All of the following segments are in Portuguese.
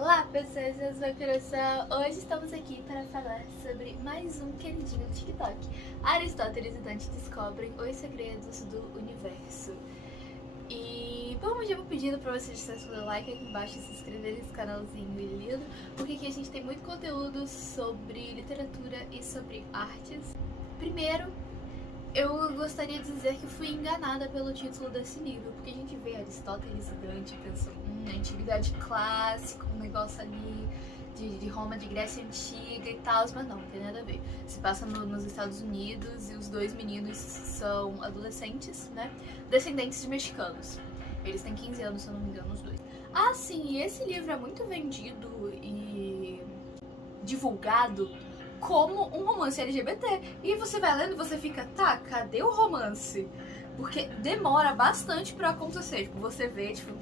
Olá pessoas, eu sou a Coração. Hoje estamos aqui para falar sobre mais um queridinho do TikTok. Aristóteles e Dante descobrem os segredos do universo. E bom, já vou pedindo para vocês deixarem o like aqui embaixo e se inscreverem nesse canalzinho lindo, porque aqui a gente tem muito conteúdo sobre literatura e sobre artes. Primeiro, eu gostaria de dizer que fui enganada pelo título desse livro, porque a gente vê Aristóteles e Dante pensando na antiguidade clássica, um negócio ali de Roma, de Grécia Antiga e tal, mas não tem nada a ver. Se passa nos Estados Unidos e os dois meninos são adolescentes, né, descendentes de mexicanos. Eles têm 15 anos, se eu não me engano, os dois. Ah, sim, e esse livro é muito vendido e divulgado como um romance LGBT. E você vai lendo e você fica, tá, cadê o romance? Porque demora bastante pra acontecer. Tipo, você vê, tipo,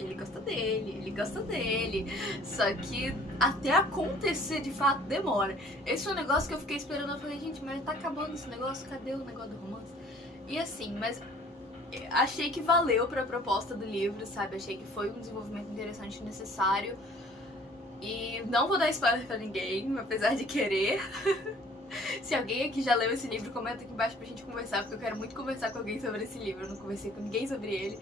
ele gosta dele, ele gosta dele. Só que até acontecer de fato demora. Esse é um negócio que eu fiquei esperando. Eu falei, gente, mas tá acabando esse negócio? Cadê o negócio do romance? E assim, mas achei que valeu pra proposta do livro, sabe? Achei que foi um desenvolvimento interessante e necessário. E não vou dar spoiler pra ninguém, apesar de querer. Se alguém aqui já leu esse livro, comenta aqui embaixo pra gente conversar, porque eu quero muito conversar com alguém sobre esse livro. Eu não conversei com ninguém sobre ele.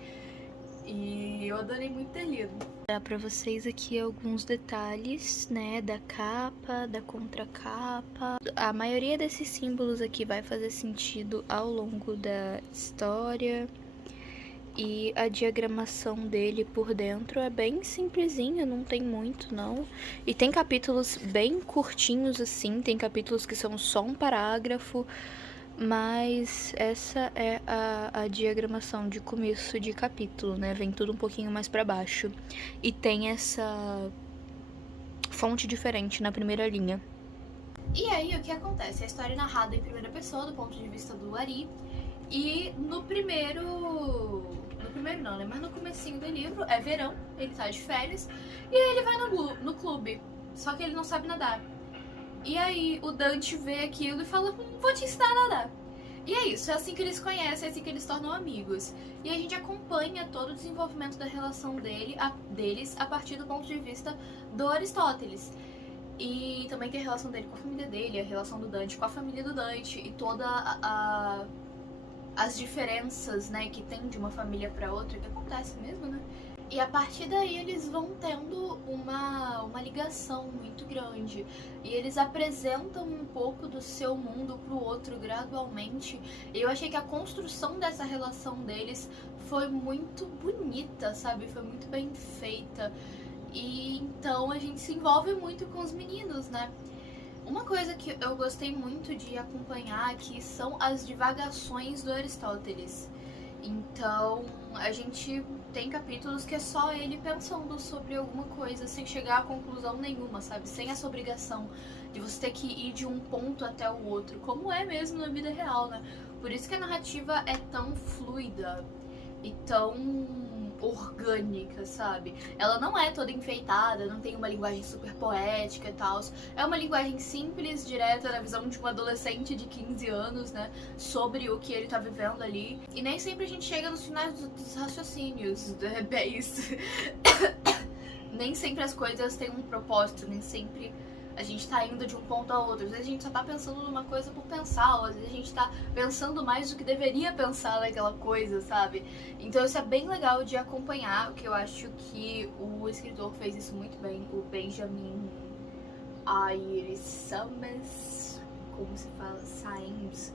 E eu adorei muito ter lido. Vou dar pra vocês aqui alguns detalhes, né, da capa, da contracapa. A maioria desses símbolos aqui vai fazer sentido ao longo da história. E a diagramação dele por dentro é bem simplesinha, não tem muito não. E tem capítulos bem curtinhos assim, tem capítulos que são só um parágrafo, mas essa é a diagramação de começo de capítulo, né? Vem tudo um pouquinho mais pra baixo. E tem essa fonte diferente na primeira linha. E aí, o que acontece? A história é narrada em primeira pessoa, do ponto de vista do Ari. E no primeiro não, né? Mas no comecinho do livro é verão, ele tá de férias, e aí ele vai no clube, só que ele não sabe nadar. E aí o Dante vê aquilo e fala, vou te ensinar a nadar. E é isso, é assim que eles conhecem, é assim que eles tornam amigos. E a gente acompanha todo o desenvolvimento da relação deles a partir do ponto de vista do Aristóteles. E também tem a relação dele com a família dele, a relação do Dante com a família do Dante e toda as diferenças, né, que tem de uma família para outra, que acontece mesmo, né? E a partir daí eles vão tendo uma ligação muito grande. E eles apresentam um pouco do seu mundo pro outro gradualmente. E eu achei que a construção dessa relação deles foi muito bonita, sabe? Foi muito bem feita. E então a gente se envolve muito com os meninos, né? Uma coisa que eu gostei muito de acompanhar aqui são as divagações do Aristóteles. Então, a gente tem capítulos que é só ele pensando sobre alguma coisa, sem chegar a conclusão nenhuma, sabe? Sem essa obrigação de você ter que ir de um ponto até o outro, como é mesmo na vida real, né? Por isso que a narrativa é tão fluida e tão orgânica, sabe? Ela não é toda enfeitada, não tem uma linguagem super poética e tal. É uma linguagem simples, direta, na visão de um adolescente de 15 anos, né? Sobre o que ele tá vivendo ali. E nem sempre a gente chega nos finais dos raciocínios. É isso. Nem sempre as coisas têm um propósito, nem sempre a gente tá indo de um ponto a outro. Às vezes a gente só tá pensando numa coisa por pensar, ou às vezes a gente tá pensando mais do que deveria pensar naquela coisa, sabe? Então isso é bem legal de acompanhar, porque eu acho que o escritor fez isso muito bem, o Benjamin Ayres Sames, como se fala? Saenz.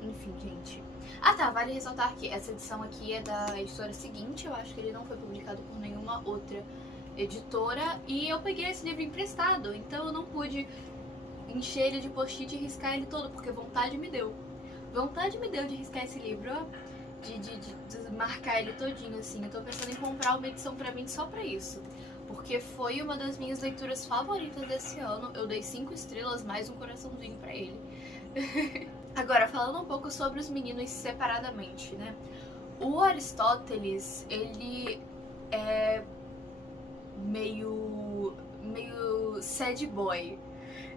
Enfim, gente. Ah tá, vale ressaltar que essa edição aqui é da editora seguinte, eu acho que ele não foi publicado por nenhuma outra editora, e eu peguei esse livro emprestado, então eu não pude encher ele de post-it e riscar ele todo, porque vontade me deu. Vontade me deu de riscar esse livro, ó, de marcar ele todinho, assim. Eu tô pensando em comprar uma edição pra mim só pra isso, porque foi uma das minhas leituras favoritas desse ano. Eu dei 5 estrelas, mais um coraçãozinho pra ele. Agora, falando um pouco sobre os meninos separadamente, né? O Aristóteles, ele é meio sad boy.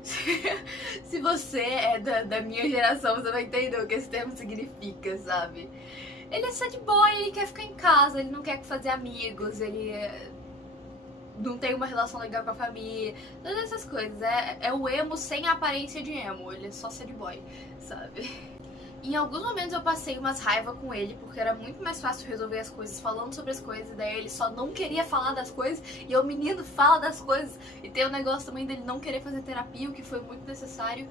Se você é da minha geração, você vai entender o que esse termo significa, sabe? Ele é sad boy, ele quer ficar em casa, ele não quer fazer amigos, ele não tem uma relação legal com a família, todas essas coisas. É o emo sem a aparência de emo, ele é só sad boy, sabe? Em alguns momentos eu passei umas raivas com ele, porque era muito mais fácil resolver as coisas falando sobre as coisas, e daí ele só não queria falar das coisas, e o menino fala das coisas. E tem o negócio também dele não querer fazer terapia, o que foi muito necessário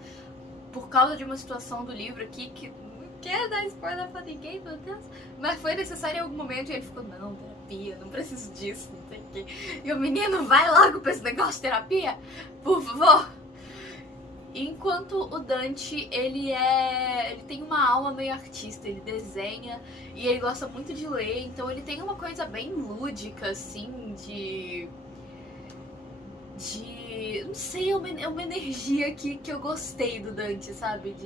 por causa de uma situação do livro aqui, que não quero dar spoiler pra ninguém, meu Deus, mas foi necessário em algum momento, e ele ficou, não, terapia, não preciso disso, não sei o quê. E o menino, vai logo pra esse negócio de terapia, por favor. Enquanto o Dante, ele tem uma alma meio artista, ele desenha e ele gosta muito de ler, então ele tem uma coisa bem lúdica, assim, não sei, é uma energia que eu gostei do Dante, sabe?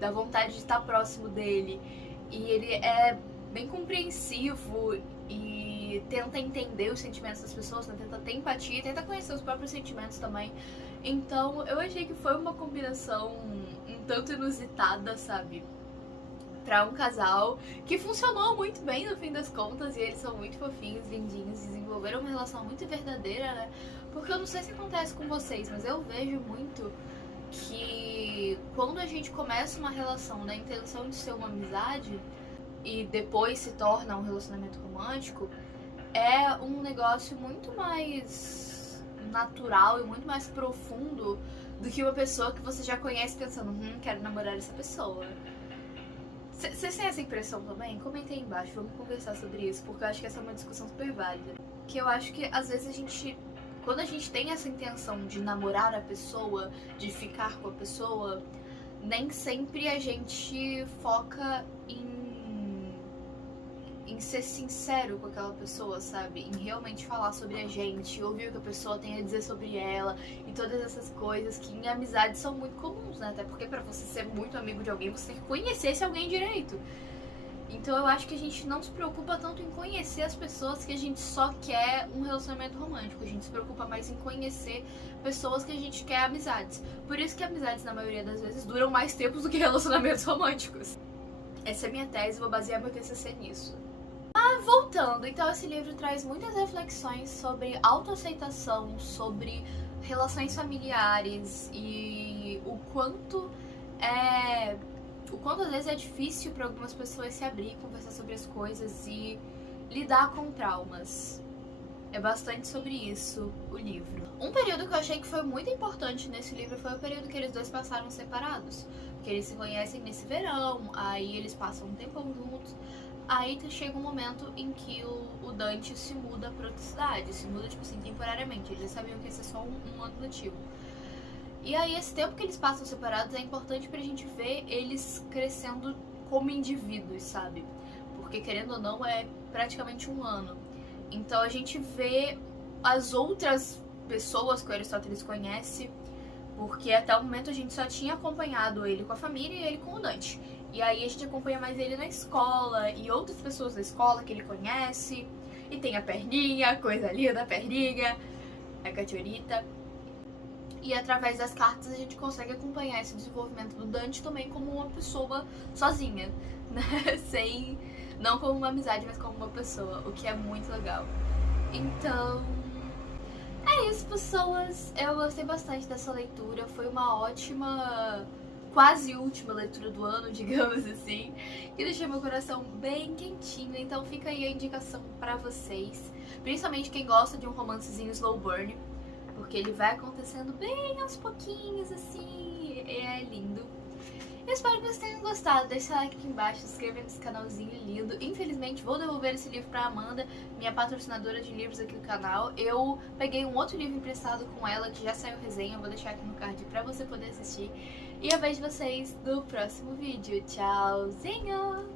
Da vontade de estar próximo dele. E ele é bem compreensivo e tenta entender os sentimentos das pessoas, né? Tenta ter empatia e tenta conhecer os próprios sentimentos também. Então eu achei que foi uma combinação um tanto inusitada, sabe? Pra um casal que funcionou muito bem no fim das contas, e eles são muito fofinhos, lindinhos, desenvolveram uma relação muito verdadeira, né? Porque eu não sei se acontece com vocês, mas eu vejo muito que quando a gente começa uma relação na intenção de ser uma amizade e depois se torna um relacionamento romântico, é um negócio muito mais natural e muito mais profundo do que uma pessoa que você já conhece pensando, quero namorar essa pessoa. Vocês têm essa impressão também? Comentem aí embaixo, vamos conversar sobre isso, porque eu acho que essa é uma discussão super válida. Que eu acho que às vezes quando a gente tem essa intenção de namorar a pessoa, de ficar com a pessoa, nem sempre a gente foca em ser sincero com aquela pessoa, sabe? Em realmente falar sobre a gente, ouvir o que a pessoa tem a dizer sobre ela e todas essas coisas que em amizade são muito comuns, né? Até porque pra você ser muito amigo de alguém, você tem que conhecer esse alguém direito. Então eu acho que a gente não se preocupa tanto em conhecer as pessoas, que a gente só quer um relacionamento romântico. A gente se preocupa mais em conhecer pessoas que a gente quer amizades. Por isso que amizades, na maioria das vezes, duram mais tempos do que relacionamentos românticos. Essa é a minha tese, vou basear meu TCC nisso. Voltando, então esse livro traz muitas reflexões sobre autoaceitação, sobre relações familiares e o quanto às vezes é difícil para algumas pessoas se abrir, conversar sobre as coisas e lidar com traumas. É bastante sobre isso o livro. Um período que eu achei que foi muito importante nesse livro foi o período que eles dois passaram separados. Porque eles se conhecem nesse verão, aí eles passam um tempão juntos. Aí chega um momento em que o Dante se muda pra outra cidade, se muda, tipo assim, temporariamente. Eles já sabiam que ia ser só um ano letivo. E aí esse tempo que eles passam separados é importante pra gente ver eles crescendo como indivíduos, sabe? Porque querendo ou não é praticamente um ano. Então a gente vê as outras pessoas que o Aristóteles conhece, porque até o momento a gente só tinha acompanhado ele com a família e ele com o Dante. E aí a gente acompanha mais ele na escola e outras pessoas da escola que ele conhece. E tem a perninha, a coisa linda da perninha, a cachorrita. E através das cartas a gente consegue acompanhar esse desenvolvimento do Dante também como uma pessoa sozinha, né? Não como uma amizade, mas como uma pessoa, o que é muito legal. Então, é isso, pessoas. Eu gostei bastante dessa leitura, foi uma ótima, quase última leitura do ano, digamos assim, que deixou meu coração bem quentinho, então fica aí a indicação pra vocês, principalmente quem gosta de um romancezinho slow burn, porque ele vai acontecendo bem aos pouquinhos, assim, é lindo. Eu espero que vocês tenham gostado, deixa o like aqui embaixo, se inscreva nesse canalzinho lindo. Infelizmente vou devolver esse livro pra Amanda, minha patrocinadora de livros aqui do canal. Eu peguei um outro livro emprestado com ela, que já saiu resenha, eu vou deixar aqui no card pra você poder assistir. E eu vejo vocês no próximo vídeo. Tchauzinho!